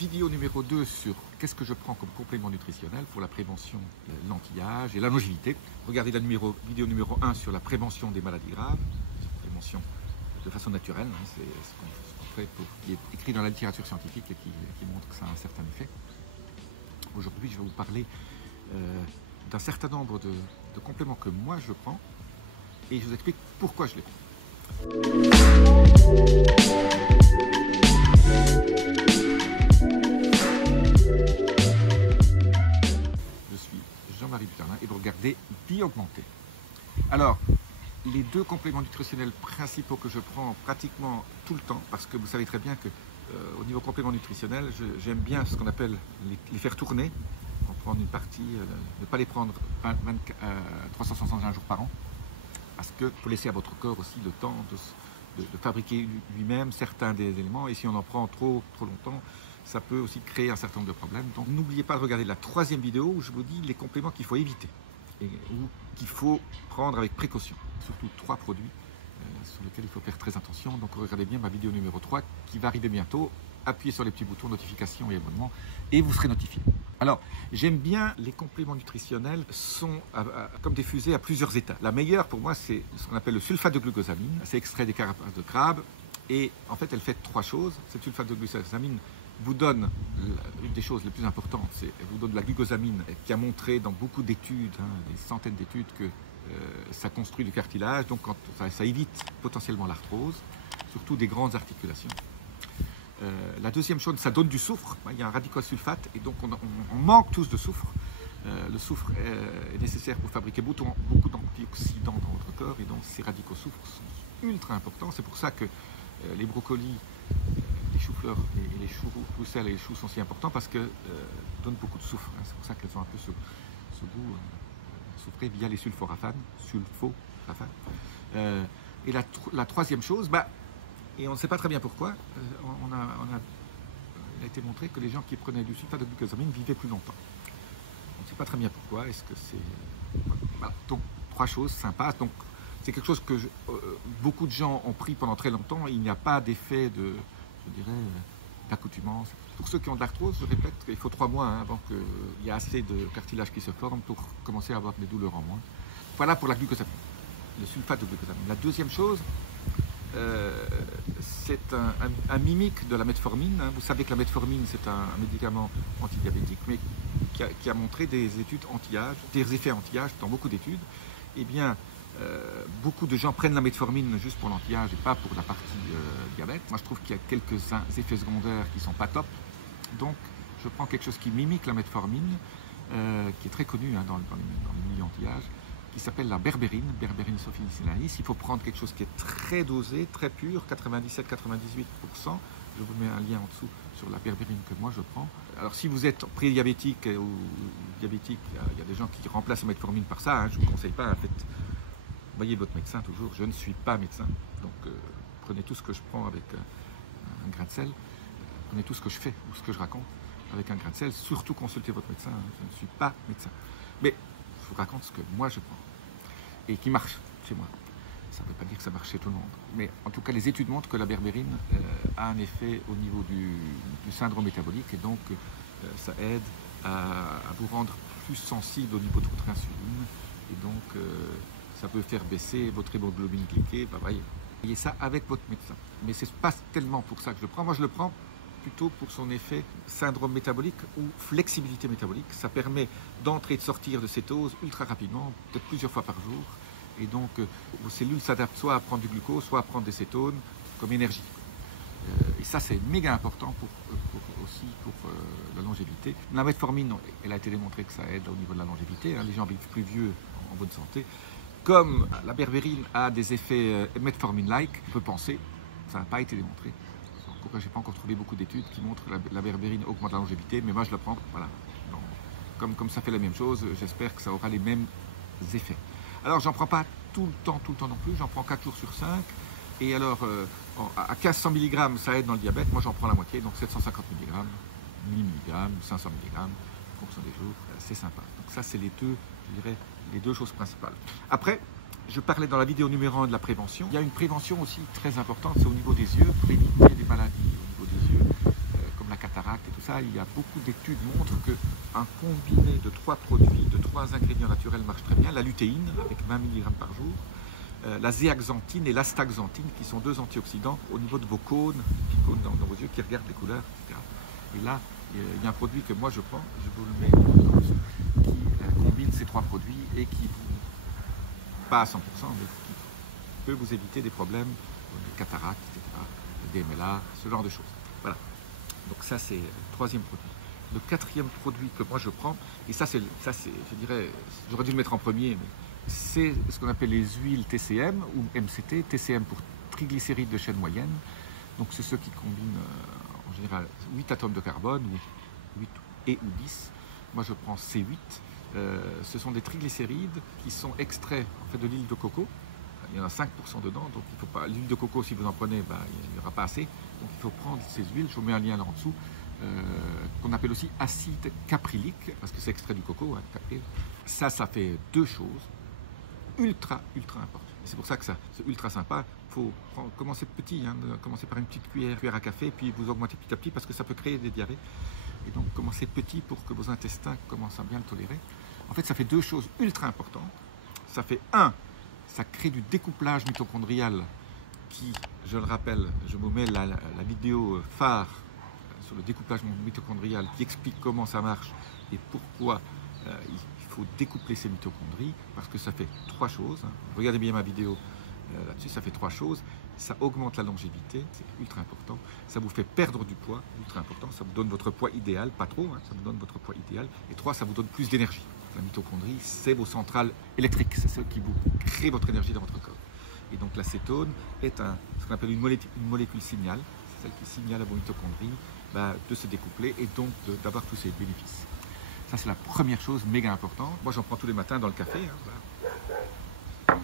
vidéo numéro 2 sur qu'est-ce que je prends comme complément nutritionnel pour la prévention de l'anti-âge et la longévité. Regardez la vidéo numéro 1 sur la prévention des maladies graves, prévention de façon naturelle, hein, c'est ce qu'on fait, qui est écrit dans la littérature scientifique et qui montre que ça a un certain effet. Aujourd'hui, je vais vous parler d'un certain nombre de compléments que moi je prends et je vous explique pourquoi je les prends. Je suis Jean-Marie Buterlin et vous regardez Vie Augmentée. Alors, les deux compléments nutritionnels principaux que je prends pratiquement tout le temps, parce que vous savez très bien que au niveau complément nutritionnel, j'aime bien ce qu'on appelle les faire tourner, en prendre une partie, ne pas les prendre 365 jours par an, parce qu'il faut laisser à votre corps aussi le temps de fabriquer lui-même certains des éléments, et si on en prend trop longtemps, ça peut aussi créer un certain nombre de problèmes. Donc n'oubliez pas de regarder la troisième vidéo où je vous dis les compléments qu'il faut éviter, ou qu'il faut prendre avec précaution, surtout 3 produits sur lesquels il faut faire très attention. Donc regardez bien ma vidéo numéro 3 qui va arriver bientôt. Appuyez sur les petits boutons notification et abonnement et vous serez notifié. Alors, j'aime bien les compléments nutritionnels, sont comme des fusées à plusieurs états. La meilleure pour moi, c'est ce qu'on appelle le sulfate de glucosamine. C'est extrait des carapaces de crabe et en fait, elle fait 3 choses. Cette sulfate de glucosamine vous donne, une des choses les plus importantes, c'est elle vous donne de la glucosamine qui a montré dans beaucoup d'études, des centaines d'études, que ça construit le cartilage, donc ça évite potentiellement l'arthrose, surtout des grandes articulations. La deuxième chose, ça donne du soufre. Il y a un radicosulfate et donc on manque tous de soufre. Le soufre est nécessaire pour fabriquer beaucoup d'antioxydants dans votre corps et donc ces radicaux soufre sont ultra importants. C'est pour ça que les brocolis, les choux-fleurs et les choux roussels et les choux sont si importants parce que donnent beaucoup de soufre. C'est pour ça qu'elles ont un peu ce goût soufré via les sulforaphanes. Et la troisième chose, et on ne sait pas très bien pourquoi, il a été montré que les gens qui prenaient du sulfate de glucosamine vivaient plus longtemps. On ne sait pas très bien pourquoi, est-ce que c'est... Voilà. Donc, 3 choses sympas. Donc, c'est quelque chose que beaucoup de gens ont pris pendant très longtemps. Il n'y a pas d'effet d'accoutumance. Pour ceux qui ont de l'arthrose, je répète qu'il faut 3 mois avant qu'il y ait assez de cartilage qui se forme pour commencer à avoir des douleurs en moins. Voilà pour la glucosamine, le sulfate de glucosamine. La deuxième chose, c'est un mimique de la metformine. Vous savez que la metformine, c'est un médicament antidiabétique, mais qui a montré des études anti-âge, des effets anti-âge dans beaucoup d'études. Eh bien, beaucoup de gens prennent la metformine juste pour l'anti-âge et pas pour la partie diabète. Moi, je trouve qu'il y a quelques effets secondaires qui ne sont pas top. Donc, je prends quelque chose qui mimique la metformine, qui est très connu dans les milieux anti-âge, qui s'appelle la berbérine, Berberine sulfonilurease. Il faut prendre quelque chose qui est très dosé, très pur, 97-98%. Je vous mets un lien en dessous sur la berbérine que moi je prends. Alors si vous êtes prédiabétique ou diabétique, il y a des gens qui remplacent la metformine par ça, je ne vous conseille pas. En fait, voyez votre médecin toujours, je ne suis pas médecin. Donc prenez tout ce que je prends avec un grain de sel, prenez tout ce que je fais ou ce que je raconte avec un grain de sel, surtout consultez votre médecin, je ne suis pas médecin. Mais je vous raconte ce que moi je prends et qui marche chez moi. Ça ne veut pas dire que ça marche chez tout le monde. Mais en tout cas, les études montrent que la berbérine a un effet au niveau du syndrome métabolique et donc ça aide à vous rendre plus sensible au niveau de votre insuline et donc ça peut faire baisser votre hémoglobine glyquée. Voyez ça avec votre médecin. Mais ce n'est pas tellement pour ça que je le prends. Moi, je le prends plutôt pour son effet syndrome métabolique ou flexibilité métabolique. Ça permet d'entrer et de sortir de cétose ultra rapidement, peut-être plusieurs fois par jour. Et donc, vos cellules s'adaptent soit à prendre du glucose, soit à prendre des cétones comme énergie. Et ça, c'est méga important aussi pour la longévité. La metformine, elle a été démontré que ça aide au niveau de la longévité. Les gens vivent plus vieux en bonne santé. Comme la berbérine a des effets metformine-like, on peut penser, ça n'a pas été démontré. Je n'ai pas encore trouvé beaucoup d'études qui montrent que la berbérine augmente la longévité, mais moi je la prends. Voilà. Donc, comme ça fait la même chose, j'espère que ça aura les mêmes effets. Alors, j'en prends pas tout le temps non plus, j'en prends 4 jours sur 5. Et alors, à 1500 mg, ça aide dans le diabète. Moi, j'en prends la moitié, donc 750 mg, 1000 mg, 500 mg, en fonction des jours. C'est sympa. Donc ça, c'est les deux choses principales. Après, je parlais dans la vidéo numéro 1 de la prévention. Il y a une prévention aussi très importante, c'est au niveau des yeux, pour éviter des maladies au niveau des yeux, comme la cataracte et tout tout ça, il y a beaucoup d'études montrent qu'un combiné de 3 produits, de 3 ingrédients naturels marche très bien. La lutéine, avec 20 mg par jour, la zéaxanthine et l'astaxanthine, qui sont 2 antioxydants au niveau de vos cônes, qui cônes dans vos yeux, qui regardent les couleurs, etc. Et là, il y a un produit que moi je prends, je vous le mets qui combine ces 3 produits et qui vous, pas à 100%, mais qui peut vous éviter des problèmes, des cataractes, etc., des MLA, ce genre de choses. Voilà. Donc ça, c'est le 3e produit. Le 4e produit que moi je prends, et ça, c'est, je dirais, j'aurais dû le mettre en premier, mais c'est ce qu'on appelle les huiles TCM ou MCT, TCM pour triglycérides de chaîne moyenne. Donc c'est ceux qui combinent en général 8 atomes de carbone, ou 8 et ou 10. Moi je prends C8. Ce sont des triglycérides qui sont extraits en fait, de l'huile de coco. Il y en a 5% dedans, donc il faut pas. L'huile de coco, si vous en prenez, il n'y aura pas assez. Donc il faut prendre ces huiles, je vous mets un lien là en dessous, qu'on appelle aussi acide caprylique, parce que c'est extrait du coco, hein, capryl. Ça fait 2 choses ultra importantes. C'est pour ça que c'est ultra sympa. Il faut commencer petit, hein, commencer par une petite cuillère à café, puis vous augmentez petit à petit, parce que ça peut créer des diarrhées. Et donc commencez petit pour que vos intestins commencent à bien le tolérer. En fait, ça fait 2 choses ultra importantes. Ça fait ça crée du découplage mitochondrial qui, je le rappelle, je vous mets la vidéo phare sur le découplage mitochondrial qui explique comment ça marche et pourquoi il faut découpler ces mitochondries, parce que ça fait 3 choses. Regardez bien ma vidéo là-dessus, ça fait 3 choses. Ça augmente la longévité, c'est ultra important. Ça vous fait perdre du poids, ultra important. Ça vous donne votre poids idéal, pas trop, hein, ça vous donne votre poids idéal. Et 3, ça vous donne plus d'énergie. La mitochondrie, c'est vos centrales électriques, c'est ce qui vous crée votre énergie dans votre corps. Et donc l'acétone est ce qu'on appelle une molécule signal, c'est celle qui signale à vos mitochondries de se découpler et donc d'avoir tous ces bénéfices. Ça, c'est la première chose méga importante. Moi, j'en prends tous les matins dans le café. Hein,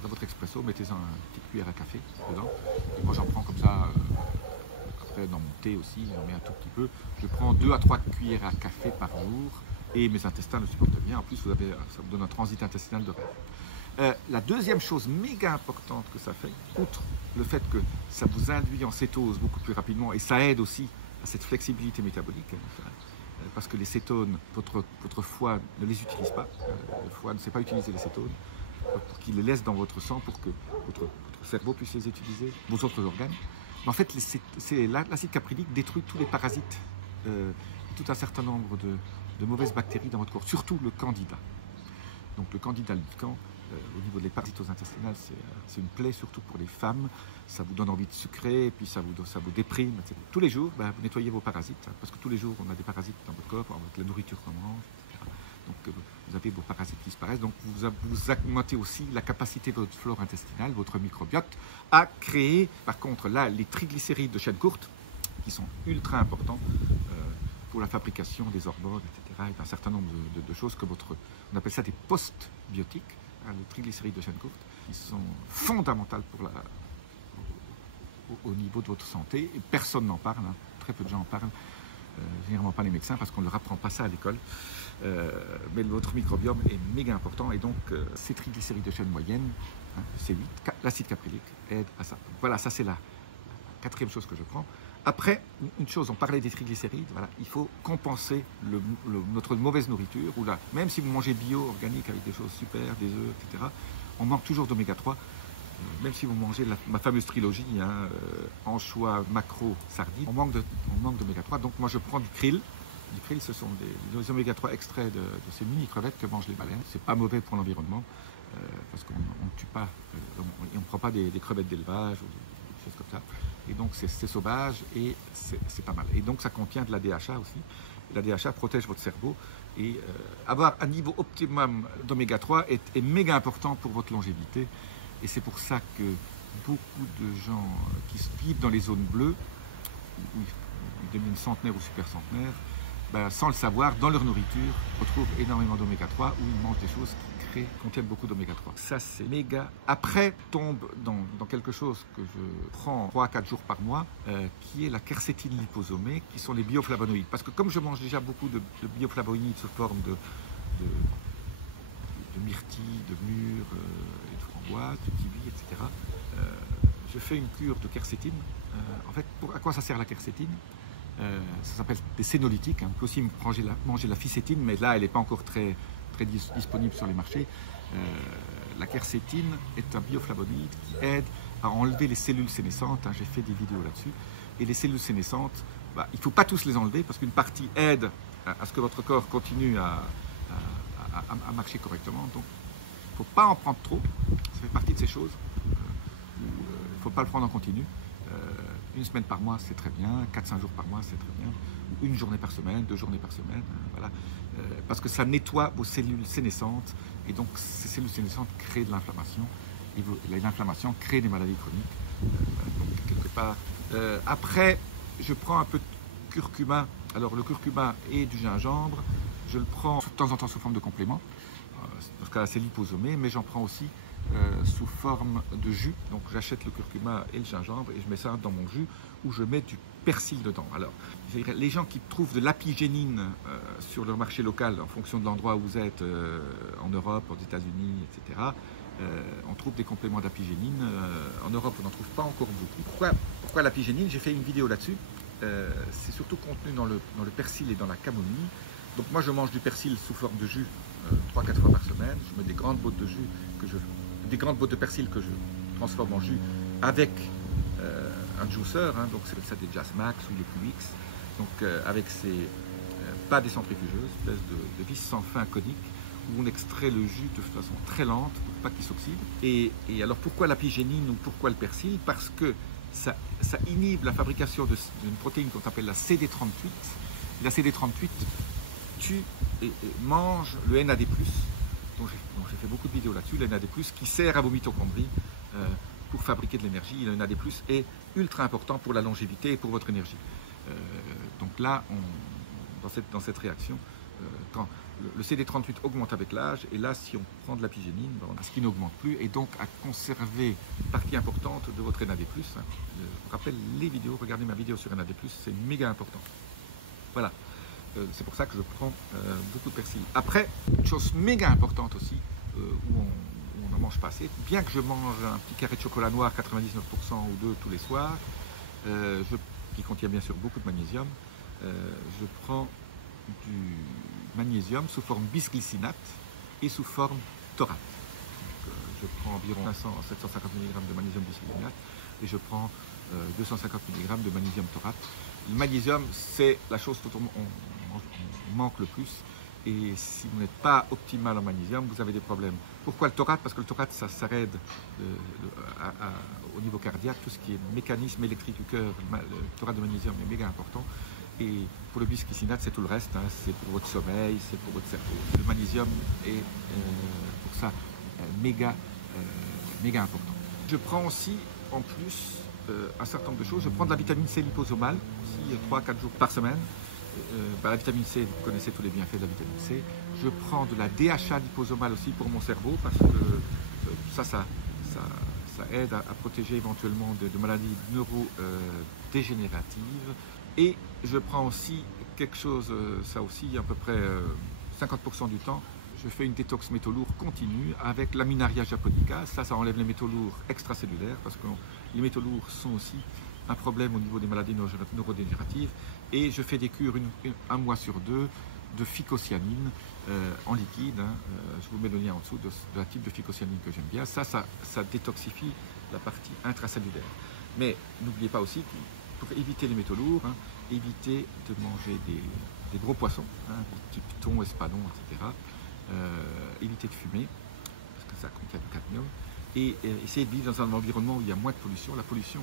dans votre expresso, mettez-en une petite cuillère à café dedans. Et moi, j'en prends comme ça. Après, dans mon thé aussi, j'en mets un tout petit peu. Je prends 2 à 3 cuillères à café par jour. Et mes intestins le supportent bien. En plus, ça vous donne un transit intestinal de rêve. La deuxième chose méga importante que ça fait, outre le fait que ça vous induit en cétose beaucoup plus rapidement, et ça aide aussi à cette flexibilité métabolique, parce que les cétones, votre foie ne les utilise pas. Le foie ne sait pas utiliser les cétones, pour qu'il les laisse dans votre sang, pour que votre cerveau puisse les utiliser, vos autres organes. Mais en fait, l'acide caprylique détruit tous les parasites, tout un certain nombre de mauvaises bactéries dans votre corps, surtout le candida. Donc le candida albicans, au niveau des parasites intestinales, c'est une plaie, surtout pour les femmes. Ça vous donne envie de sucrer, et puis ça vous déprime, etc. Tous les jours, vous nettoyez vos parasites, hein, parce que tous les jours, on a des parasites dans votre corps, avec la nourriture qu'on mange, etc. Donc vous avez vos parasites qui disparaissent. Donc vous augmentez aussi la capacité de votre flore intestinale, votre microbiote, à créer, par contre, là, les triglycérides de chaîne courte, qui sont ultra importants pour la fabrication des hormones, etc. Et un certain nombre de choses que on appelle ça des post-biotiques, hein, les triglycérides de chaîne courte, qui sont fondamentales au niveau de votre santé. Et personne n'en parle, hein, très peu de gens en parlent, généralement pas les médecins, parce qu'on ne leur apprend pas ça à l'école. Mais votre microbiome est méga important, et donc ces triglycérides de chaîne moyenne, hein, C8, l'acide caprylique, aide à ça. Donc voilà, ça c'est la 4e chose que je prends. Après, une chose, on parlait des triglycérides, voilà, il faut compenser notre mauvaise nourriture, ou là, même si vous mangez bio, organique, avec des choses super, des œufs, etc., on manque toujours d'oméga 3, même si vous mangez ma fameuse trilogie, hein, anchois, maquereau, sardines, on manque d'oméga 3, donc moi je prends du krill. Du krill, ce sont des oméga 3 extraits de ces mini-crevettes que mangent les baleines. C'est pas mauvais pour l'environnement, parce qu'on ne tue pas, on ne prend pas des crevettes d'élevage, ou des choses comme ça. Et donc c'est sauvage et c'est pas mal. Et donc ça contient de la DHA aussi. La DHA protège votre cerveau, et avoir un niveau optimum d'oméga 3 est méga important pour votre longévité. Et c'est pour ça que beaucoup de gens qui vivent dans les zones bleues, ou ils deviennent centenaires ou super centenaires, sans le savoir, dans leur nourriture, retrouvent énormément d'oméga 3, où ils mangent des choses qui contiennent beaucoup d'oméga 3. Ça, c'est méga. Après, tombe dans quelque chose que je prends 3 à 4 jours par mois, qui est la quercétine liposomée, qui sont les bioflavonoïdes. Parce que comme je mange déjà beaucoup de bioflavonoïdes sous forme de myrtille, de mûre, et de framboise, de kiwi, etc., je fais une cure de quercétine. En fait, à quoi ça sert la quercétine? ça s'appelle des sénolytiques. Hein. On peut aussi manger la ficétine, mais là, elle n'est pas encore très disponible sur les marchés. La quercétine est un bioflavonoïde qui aide à enlever les cellules sénescentes. Hein. J'ai fait des vidéos là-dessus. Et les cellules sénescentes, il ne faut pas tous les enlever parce qu'une partie aide à ce que votre corps continue à marcher correctement. Donc, il ne faut pas en prendre trop. Ça fait partie de ces choses. Il ne faut pas le prendre en continu. Une semaine par mois, c'est très bien. 4-5 jours par mois, c'est très bien. Ou une journée par semaine, 2 journées par semaine. Voilà. Parce que ça nettoie vos cellules sénescentes. Et donc, ces cellules sénescentes créent de l'inflammation. Et l'inflammation crée des maladies chroniques. Donc, quelque part. Après, je prends un peu de curcuma. Alors, le curcuma et du gingembre, je le prends de temps en temps sous forme de complément. Dans ce cas-là, c'est liposomé, mais j'en prends aussi sous forme de jus. Donc, j'achète le curcuma et le gingembre et je mets ça dans mon jus où je mets du persil dedans. Alors, les gens qui trouvent de l'apigénine sur leur marché local, en fonction de l'endroit où vous êtes, en Europe, aux États-Unis, etc., on trouve des compléments d'apigénine. En Europe, on n'en trouve pas encore beaucoup. Pourquoi l'apigénine? J'ai fait une vidéo là-dessus. C'est surtout contenu dans le persil et dans la camomille. Donc moi, je mange du persil sous forme de jus 3-4 fois par semaine. Je mets des grandes bottes de jus, des grandes bottes de persil que je transforme en jus avec un juicer. Hein, donc c'est ça des Jazz Max ou les QX. Donc avec ces pas des centrifugeuses, espèce de vis sans fin conique, où on extrait le jus de façon très lente pour pas qu'il s'oxyde. Et alors pourquoi l'apigénine ou pourquoi le persil? Parce que ça inhibe la fabrication d'une protéine qu'on appelle la CD38. La CD38 tue et mange le NAD+, dont j'ai fait beaucoup de vidéos là-dessus, le NAD+, qui sert à vos mitochondries pour fabriquer de l'énergie. Le NAD+, est ultra important pour la longévité et pour votre énergie. Donc là, dans cette réaction, quand le CD38 augmente avec l'âge, et là, si on prend de l'apigénine, ce qui n'augmente plus, et donc à conserver une partie importante de votre NAD+. Je rappelle les vidéos, regardez ma vidéo sur NAD+, c'est méga important. Voilà, c'est pour ça que je prends beaucoup de persil. Après, une chose méga importante aussi, où on n'en mange pas assez, bien que je mange un petit carré de chocolat noir, 99% ou 2 tous les soirs, qui contient bien sûr beaucoup de magnésium, je prends du magnésium sous forme bisglycinate et sous forme taurate. Donc, je prends environ 750 mg de magnésium bisglycinate et je prends 250 mg de magnésium taurate. Le magnésium, c'est la chose dont on manque le plus. Et si vous n'êtes pas optimal en magnésium, vous avez des problèmes. Pourquoi le taurate? Parce que le taurate, ça aide au niveau cardiaque, tout ce qui est mécanisme électrique du cœur. Le taurate de magnésium est méga important. Et pour le bisglycinate, c'est tout le reste. Hein. C'est pour votre sommeil, c'est pour votre cerveau. Le magnésium est pour ça méga important. Je prends aussi, en plus, un certain nombre de choses. Je prends de la vitamine C liposomale, aussi 3-4 jours par semaine. La vitamine C, vous connaissez tous les bienfaits de la vitamine C. Je prends de la DHA liposomale aussi pour mon cerveau parce que ça aide à protéger éventuellement de maladies neurodégénératives. Et je prends aussi quelque chose, ça aussi à peu près 50% du temps, je fais une détox métaux lourds continue avec l'Aminaria japonica. Ça enlève les métaux lourds extracellulaires parce que les métaux lourds sont aussi un problème au niveau des maladies neurodégénératives. Et je fais des cures un mois sur 2 de phycocyanine en liquide. Hein. Je vous mets le lien en dessous de la type de phycocyanine que j'aime bien. Ça détoxifie la partie intracellulaire. Mais n'oubliez pas aussi que pour éviter les métaux lourds, hein, évitez de manger des gros poissons, hein, type thon, espadon, etc. Évitez de fumer, parce que ça contient du cadmium. Et essayez de vivre dans un environnement où il y a moins de pollution. La pollution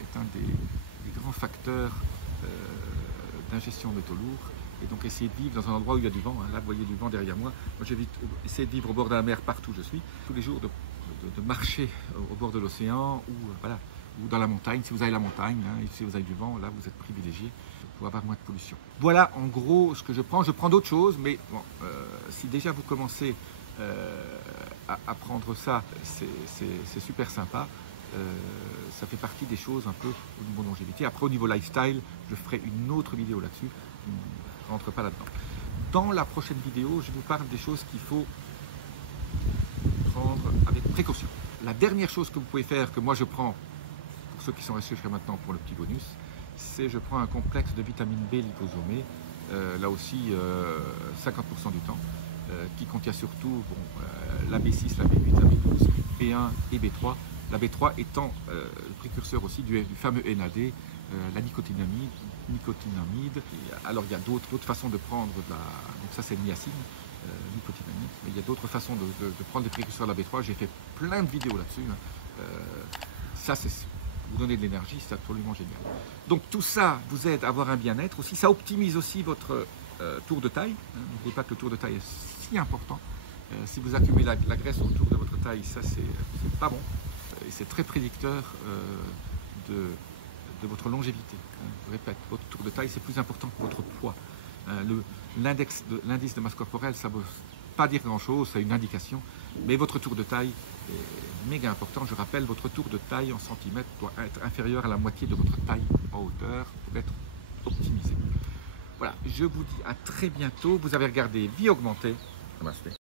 est un des grands facteurs d'ingestion de métaux lourds. Et donc essayez de vivre dans un endroit où il y a du vent. Hein. Là, vous voyez du vent derrière moi. Moi, j'évite, essayez de vivre au bord de la mer partout où je suis. Tous les jours, de marcher au bord de l'océan ou dans la montagne. Si vous avez la montagne, hein, et si vous avez du vent, là, vous êtes privilégié pour avoir moins de pollution. Voilà, en gros, ce que je prends. Je prends d'autres choses, mais bon, si déjà vous commencez à prendre ça, c'est super sympa. Ça fait partie des choses un peu au niveau longévité. Après, au niveau lifestyle, je ferai une autre vidéo là-dessus. Je ne rentre pas là-dedans. Dans la prochaine vidéo, je vous parle des choses qu'il faut prendre avec précaution. La dernière chose que vous pouvez faire, que moi je prends, pour ceux qui sont restés jusqu'à maintenant pour le petit bonus, c'est je prends un complexe de vitamine B liposomée, là aussi 50% du temps, qui contient surtout la B6, la B8, la B12, B1 et B3. La B3 étant le précurseur aussi du fameux NAD, la nicotinamide. Alors il y a d'autres façons de prendre donc ça c'est le niacine, nicotinamide, mais il y a d'autres façons de prendre les précurseurs de la B3. J'ai fait plein de vidéos là-dessus. Ça c'est vous donner de l'énergie, c'est absolument génial. Donc tout ça vous aide à avoir un bien-être aussi, ça optimise aussi votre tour de taille. N'oubliez pas que le tour de taille est si important. Si vous accumulez la graisse autour de votre taille, ça c'est pas bon. Et c'est très prédicteur de votre longévité. Je répète, votre tour de taille c'est plus important que votre poids. L'indice de masse corporelle, ça ne veut pas dire grand-chose, c'est une indication, mais votre tour de taille est méga important. Je rappelle, votre tour de taille en centimètres doit être inférieur à la moitié de votre taille en hauteur pour être optimisé. Voilà, je vous dis à très bientôt. Vous avez regardé Vie Augmentée. Namasté.